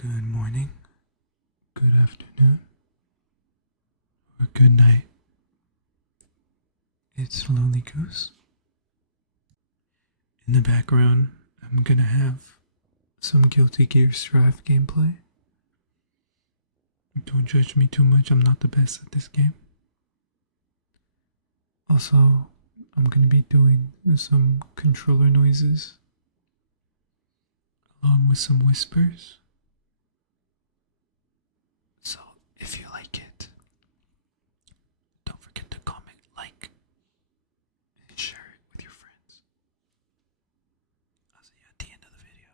Good morning, good afternoon, or good night. It's Lonely Goose. In the background, I'm gonna have some Guilty Gear Strive gameplay. Don't judge me too much, I'm not the best at this game. Also, I'm gonna be doing some controller noises, along with some whispers. So, if you like it, don't forget to comment, like, and share it with your friends. I'll see you at the end of the video.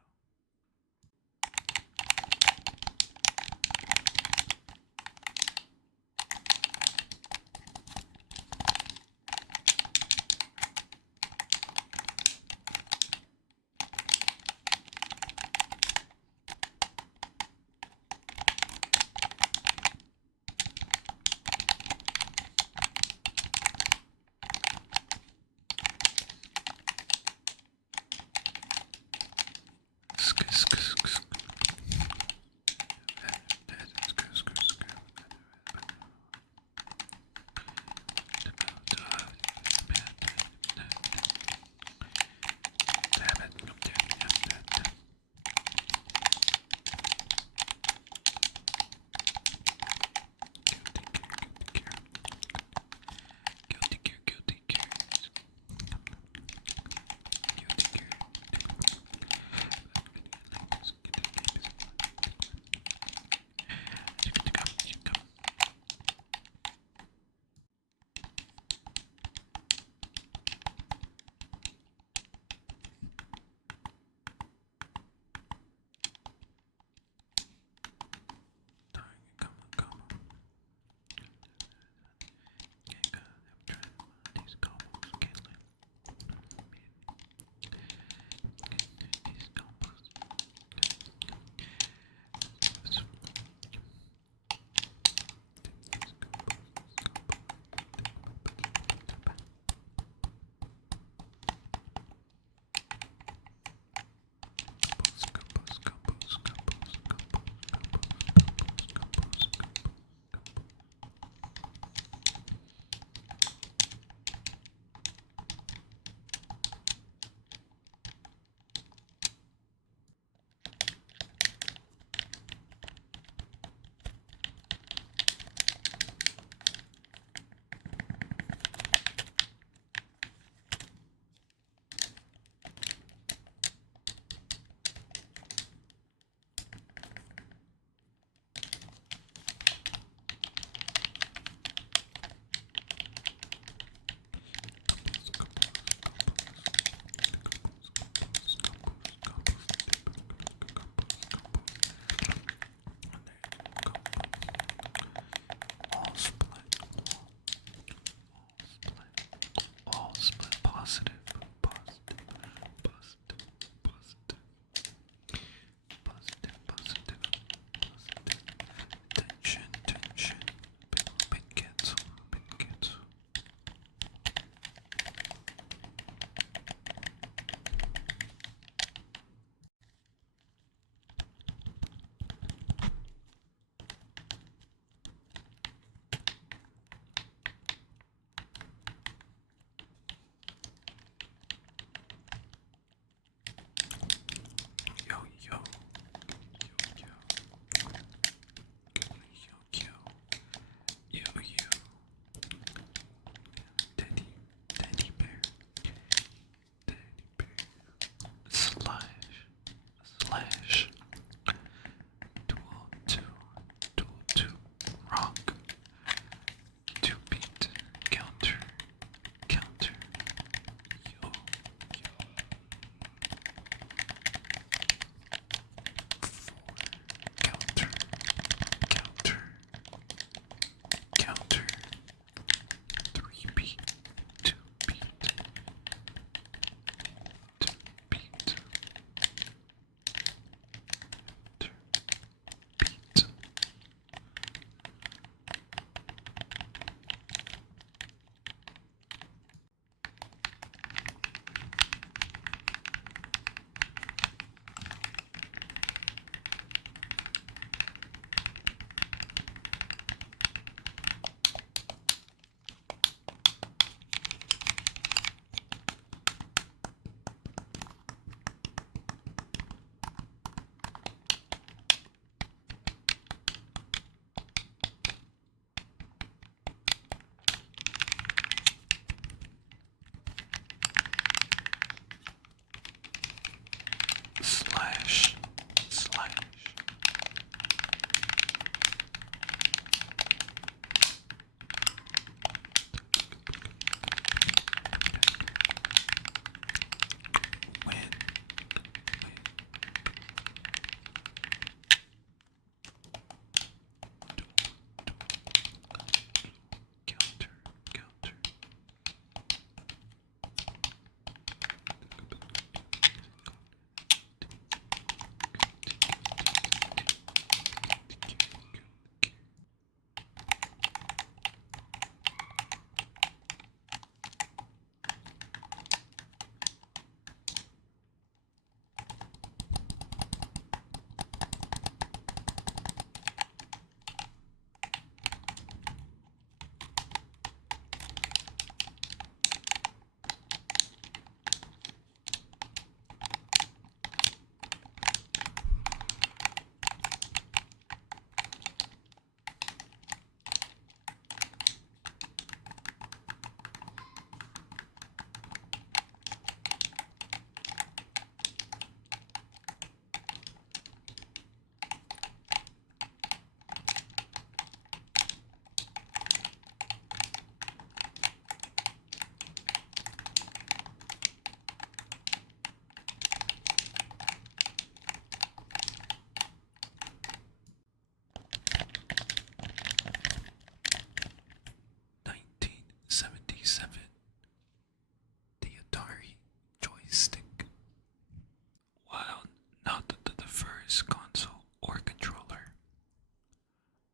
first console or controller,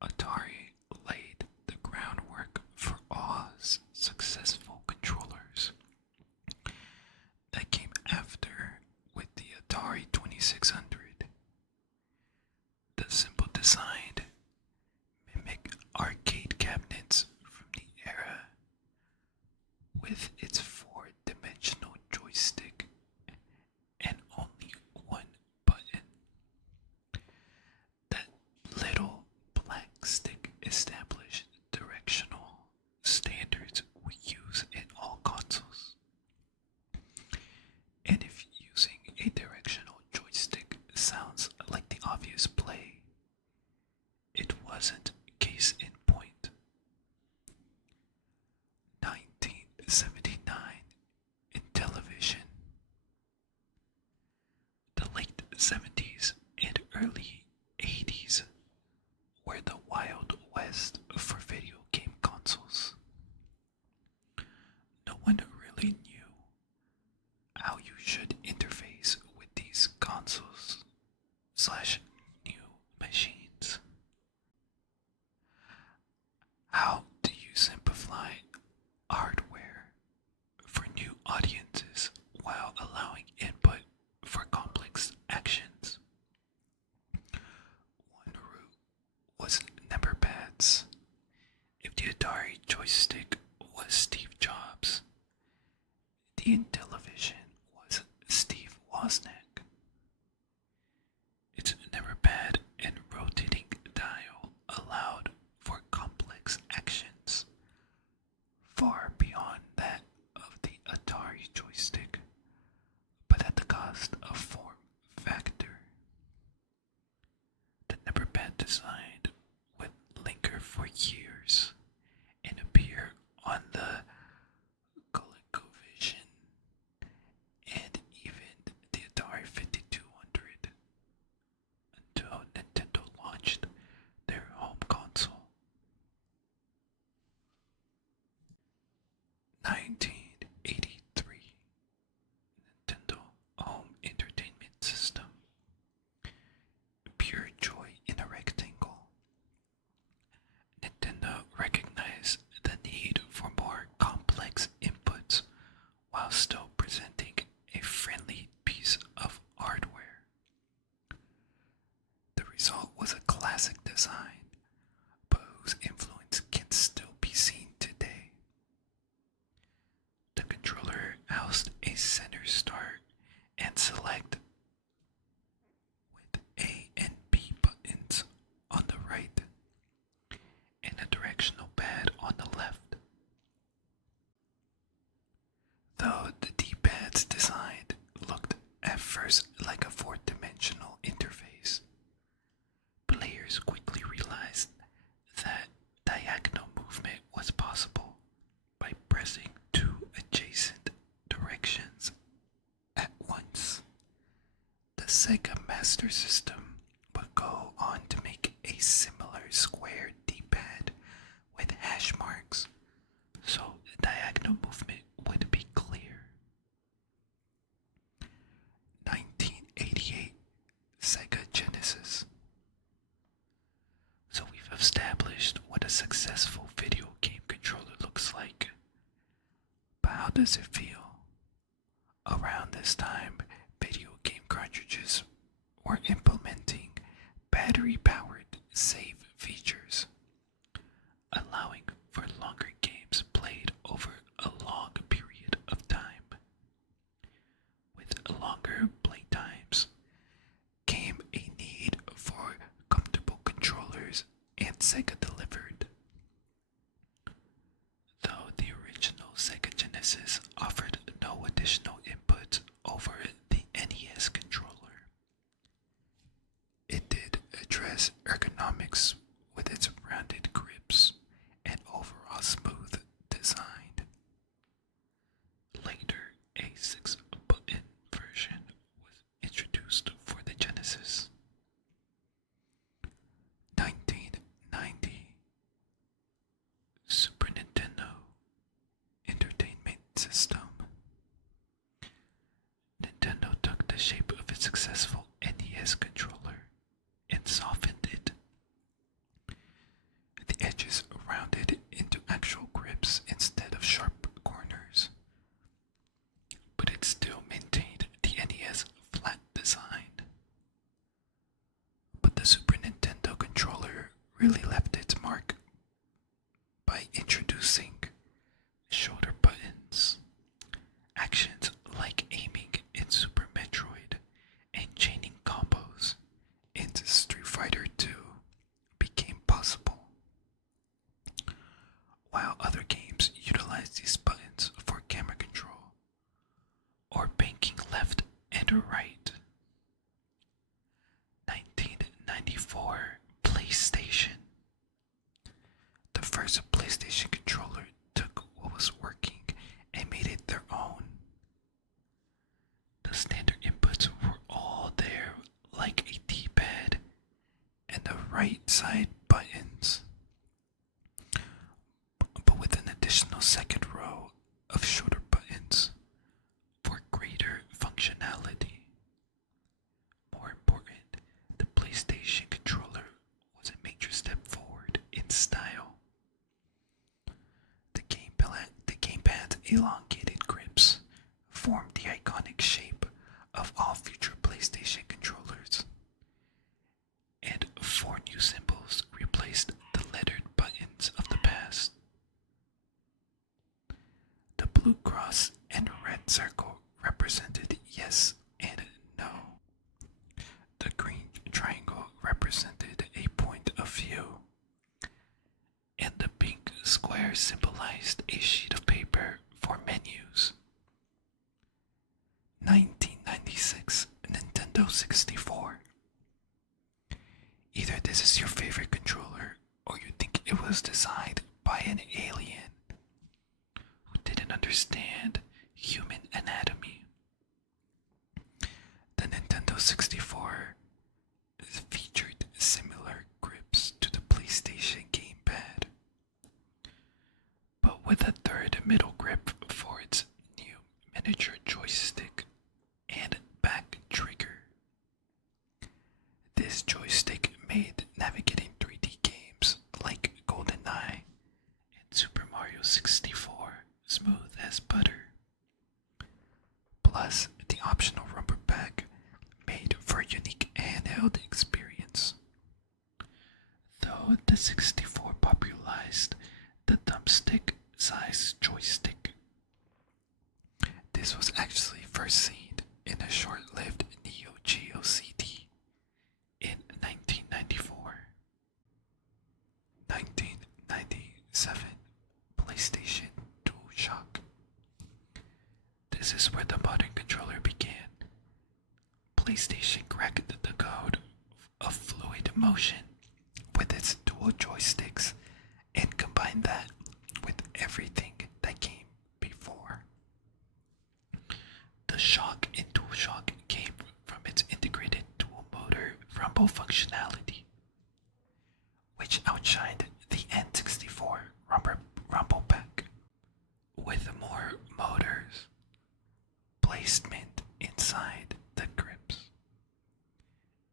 Atari laid the groundwork for all successful controllers that came after with the Atari 2600. The simple design mimic arcade cabinets from the era with its four-dimensional joystick and only one button. That little black stick established directional standards we use in all consoles. And if using a directional joystick sounds like the obvious play, it wasn't. Case in point. 1979 in television. The late 70s and early 80s were the Wild West for video game consoles. No one really knew how you should interface with these consoles slash new machines. How do you simplify hardware for new audiences while allowing input for complex actions? One route was number pads. If the Atari joystick was Steve Jobs, the Intellivision was Steve Wozniak. Its number pad and rotating dial allowed for complex actions far beyond that of the Atari joystick, but at the cost of form factor. The number pad design would linger for years and appear on the ColecoVision and even the Atari 5200 until Nintendo launched their home console. 1983 Nintendo Home Entertainment System. Pure joy in a rectangle. Nintendo recognized the need for more complex inputs while still presenting a friendly piece of hardware. The result was a classic design, but whose influence can still be seen today. The controller housed a center start and select with A and B buttons on the right and a directional pad on the left. Though the D-pad's design looked at first like a four-dimensional interface, players quickly realized that diagonal movement was possible by pressing two adjacent directions at once. The Sega Master System would go on to make a similar square D-pad with hash marks, so diagonal movement would be clear. 1988 Sega Genesis. So we've established what a successful video game controller looks like. But how does it feel? Around this time, video game cartridges were implementing battery-powered save features, allowing for longer games played over a long period of time. With longer play times came a need for comfortable controllers, and Sega delivered. Though the original Sega Genesis offered no additional input over the NES controller, it did address ergonomics with its rounded grips and overall smooth design. Later, a 6-button version was introduced for the Genesis. 1990 Super Nintendo Entertainment System. Nintendo took the shape of its successful NES controller really left its mark by introducing shoulder buttons. Actions like aiming in Super Metroid and chaining combos into Street Fighter 2 became possible, while other games utilize these buttons for camera control or banking left and right. 1994 PlayStation. The first PlayStation controller took what was working and made it their own. The standard inputs were all there, like a D-pad and the right side buttons, but with an additional second row of shoulder buttons for greater functionality. More important, the PlayStation controller was a major step forward in style. The gamepad's elongated grips formed the iconic shape of all future PlayStation controllers, and four new symbols replaced the lettered buttons of the past. The blue cross and red circle represented yes and no. The green triangle represented a point of view, and the pink square symbolized a sheet of paper for menus. 1996 Nintendo 64. Either this is your favorite controller, or you think it was designed by an alien who didn't understand human anatomy. The Nintendo 64 featured similar grips to the PlayStation gamepad, but with a third middle grip for its new miniature joystick and back trigger. This joystick made navigating 3D games like GoldenEye and Super Mario 64 smooth as butter. Plus, the optional rubber back made for a unique handheld experience. Though the 64 popularized the thumbstick-sized joystick, this was actually first seen in a short-lived Neo Geo CD in 1994. 1997 PlayStation DualShock. This is where the modern controller began. PlayStation cracked the code of fluid motion with its dual joysticks and combined that with everything that came before. The shock in DualShock came from its integrated dual motor rumble functionality, which outshined the N64 rumble pack, with more motors placement inside the grips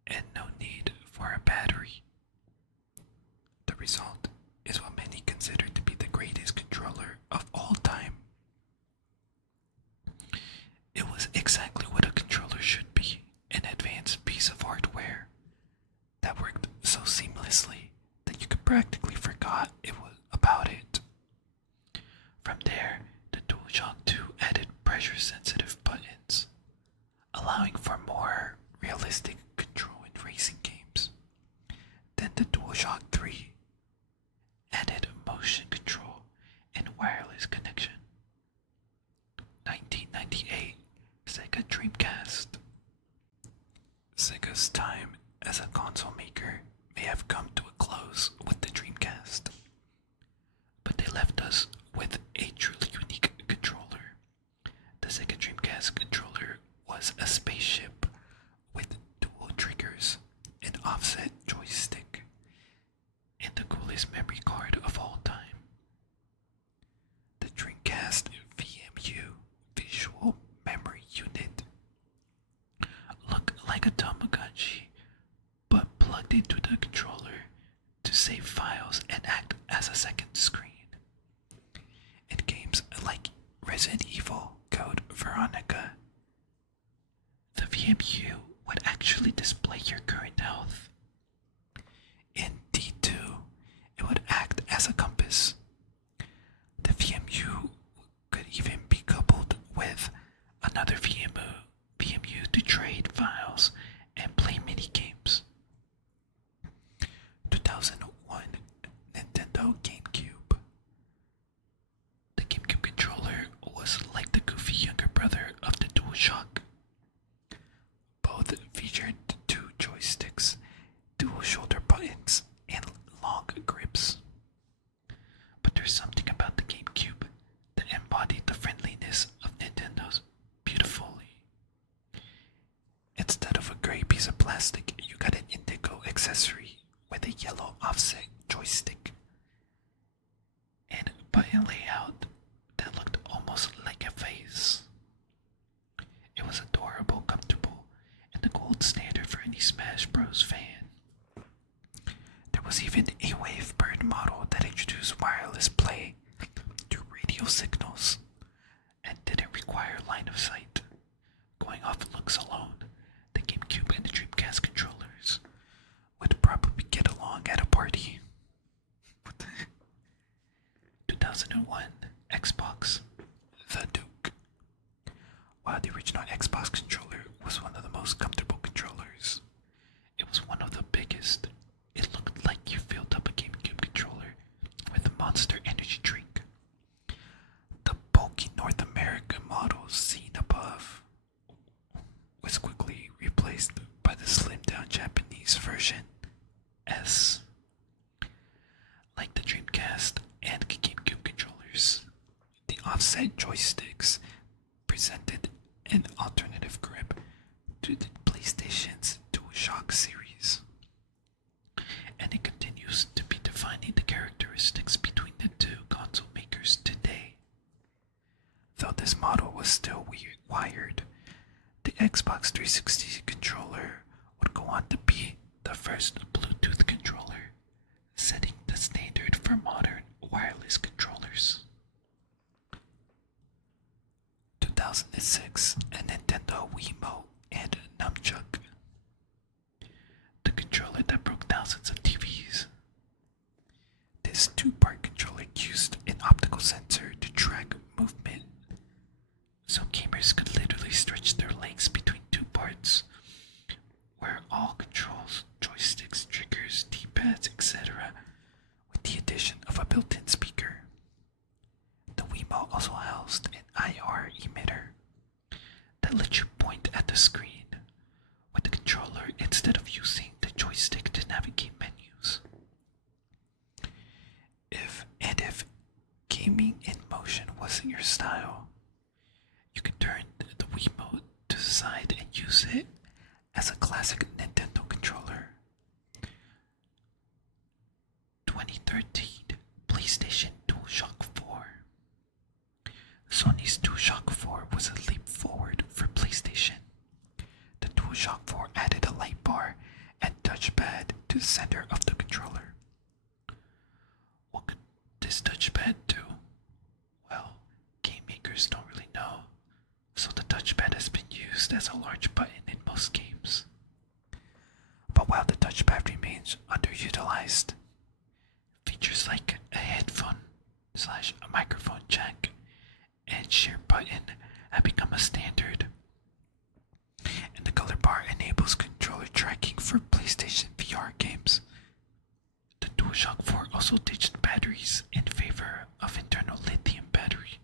and no need for a battery. The result is what many consider to be the greatest controller of all time. It was exactly what a controller should be, an advanced piece of hardware that worked so seamlessly that you could practically forgot it was about it. From there, the DualShock 2 added pressure-sensitive buttons, allowing for more realistic control in racing games. Then the DualShock 3 added motion control and wireless connection. 1998 Sega Dreamcast. Sega's time as a console maker may have come to a close with the Dreamcast, but they left us with a truly unique controller. The Sega Dreamcast controller was a spaceship with dual triggers, an offset joystick, and the coolest memory card of all time. The Dreamcast VMU, Visual Memory Unit, looked like a Tamagotchi, but plugged into the controller to save files and act as a second screen. In games like Resident Evil Code Veronica, the VMU would actually display your current health. In D2, buttons and long grips. But there's something about the GameCube that embodied the friendliness of Nintendo's beautifully. Instead of a gray piece of plastic, you got an indigo accessory with a yellow offset joystick and button layout that looked almost like a face. It was adorable, comfortable, and the gold standard for any Smash Bros. Fan. There was even a Wavebird model that introduced wireless play through radio signals and didn't require line of sight. Going off looks alone, the GameCube and the Dreamcast controllers would probably get along at a party. 2001 Xbox, the Duke. While the original Xbox controller was one of the most comfortable controllers, it was one of the biggest. It looked like you filled up a GameCube controller with a Monster Energy drink. The bulky North American model seen above was quickly replaced by the slimmed down Japanese version S. Like the Dreamcast and GameCube controllers, the offset joysticks presented an alternative grip to the PlayStation's DualShock series, and it continues to be defining the characteristics between the two console makers today. Though this model was still wired, the Xbox 360 controller would go on to be the first Bluetooth controller, setting the standard for modern wireless controllers. 2006, a Nintendo Wiimote and Nunchuk, the controller that broke thousands of TVs. This two-part controller used an optical sensor to track movement, so gamers could literally stretch their legs between two parts, where all controls, joysticks, triggers, D-pads, etc., with the addition of a built-in speaker. The Wiimote also housed an IR emitter that let you point at the screen with the controller instead of using the joystick to navigate menus. If gaming in motion wasn't your style, you could turn the Wiimote to the side and use it as a classic Nintendo controller. 2013 PlayStation DualShock 4. Sony's DualShock 4 was a leap forward for PlayStation. The DualShock 4 added a light bar and touchpad to the center of the controller. What could this touchpad do? Well, game makers don't really know, so the touchpad has been used as a large button in most games. But while the touchpad remains underutilized, features like a headphone/a microphone jack and share button have become a standard. And the color bar enables controller tracking for PlayStation VR games. The DualShock 4 also ditched batteries in favor of internal lithium battery,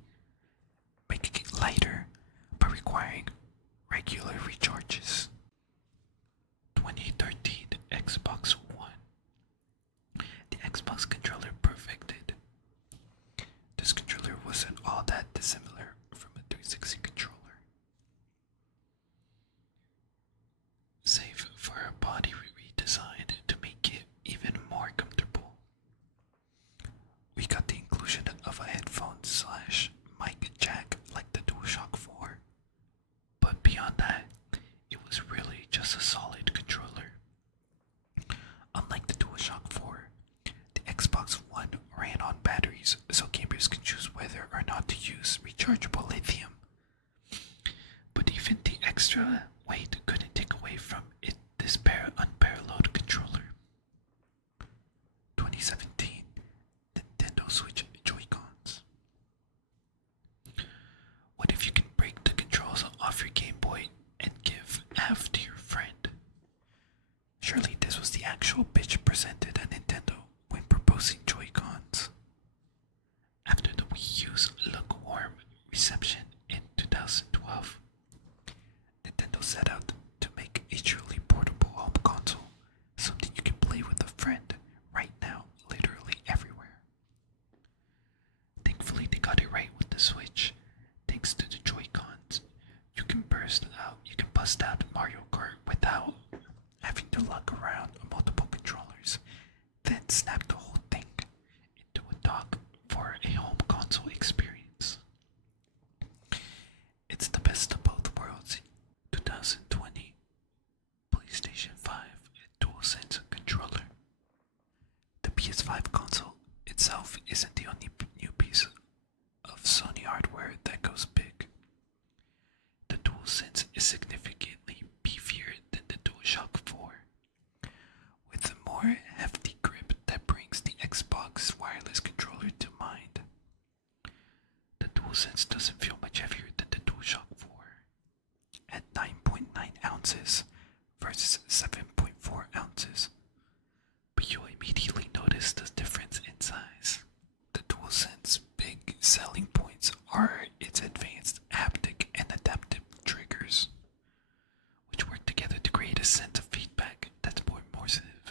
making it lighter but requiring regular recharges. 2013 Xbox One. The Xbox controller perfected. This controller wasn't all that dissimilar from a 360 controller, save for a body redesign to make it even more comfortable. We got the inclusion of a headphone/mic jack like the DualShock 4, but beyond that, it was really just a solid controller. Unlike the DualShock 4, the Xbox One ran on batteries, so gamers could choose whether or not to use rechargeable lithium. But even the extra weight couldn't take away from it this unparalleled controller. 2017 Nintendo Switch Joy-Cons. What if you can break the controls off your Game Boy and give half to your friend? Surely this was the actual pitch presented at Nintendo when proposing Joy-Cons. After the Wii U's lukewarm reception in 2012, Nintendo set out to make a truly portable home console, something you can play with a friend and snap the whole thing into a dock for a home console experience. It's the best of both worlds. 2020 PlayStation 5 DualSense controller. The PS5 console itself isn't the only new piece of Sony hardware that goes big. The DualSense is significantly beefier than the DualShock 4, with a more hefty grip that brings the Xbox wireless controller to mind. The DualSense doesn't feel much heavier than the DualShock 4, at 9.9 ounces versus 7.4 ounces, but you'll immediately notice the difference in size. The DualSense big selling points are its advanced haptic and adaptive triggers, which work together to create a sense of feedback that's more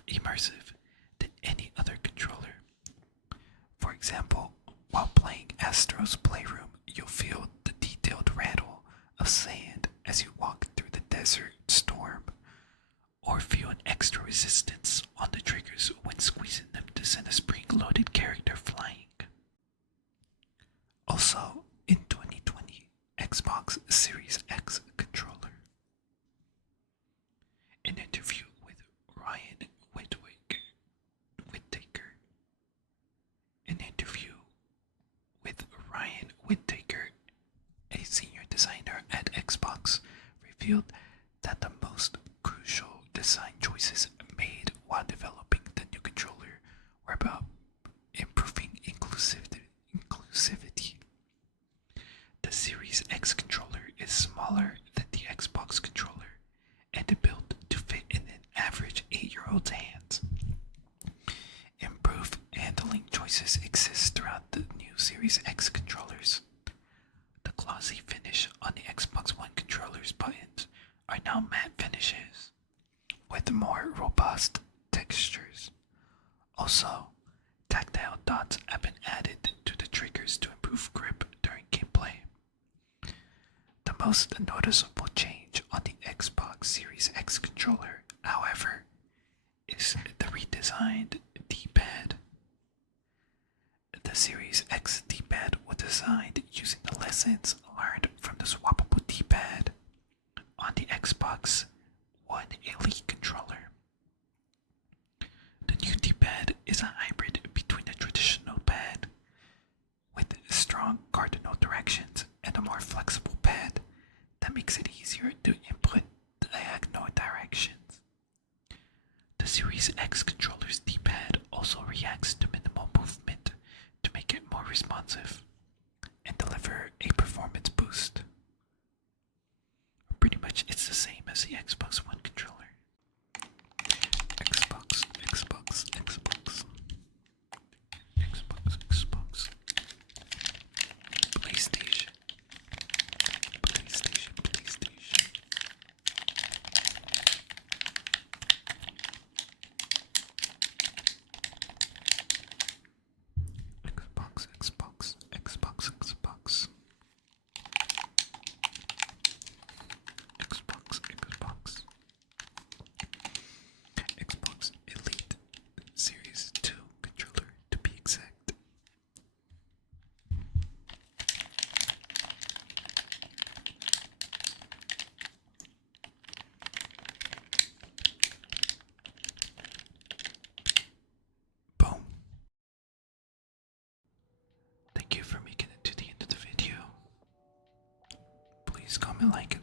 immersive than any other controller. For example, while playing Astro's Playroom, you'll feel the detailed rattle of sand as you walk through the desert storm, or feel an extra resistance on the triggers when squeezing them to send a spring-loaded character flying. Also, in 2020, Xbox Series X controller. An interview with Ryan Whittaker. An interview with Ryan Whittaker, a senior designer at Xbox, revealed that the most crucial design choices made while developing the new controller were about improving inclusivity. The Series X controller is smaller than the Xbox controller and built to fit in an average 8-year-old's hands. Improved handling choices exist throughout the new Series X controllers. The glossy finish on the Xbox One controller's buttons are now matte finishes with more robust textures. Also, tactile dots have been added to the triggers to improve grip during gameplay. The most noticeable change on the Xbox Series X controller, however, is the redesigned D-pad. The Series X D-pad was designed using the lessons learned from the swappable D-pad on the Xbox One Elite controller. The new D-pad is a hybrid between a traditional pad with strong cardinal directions and a more flexible pad that makes it easier to input diagonal directions. The Series X controller's D-pad also reacts to minimal movement to make it more responsive and deliver a performance boost. Pretty much it's the same as the Xbox One controller. Xbox. PlayStation. Xbox Elite Series 2 controller to be exact. Boom. Thank you for making it to the end of the video. Please comment, like,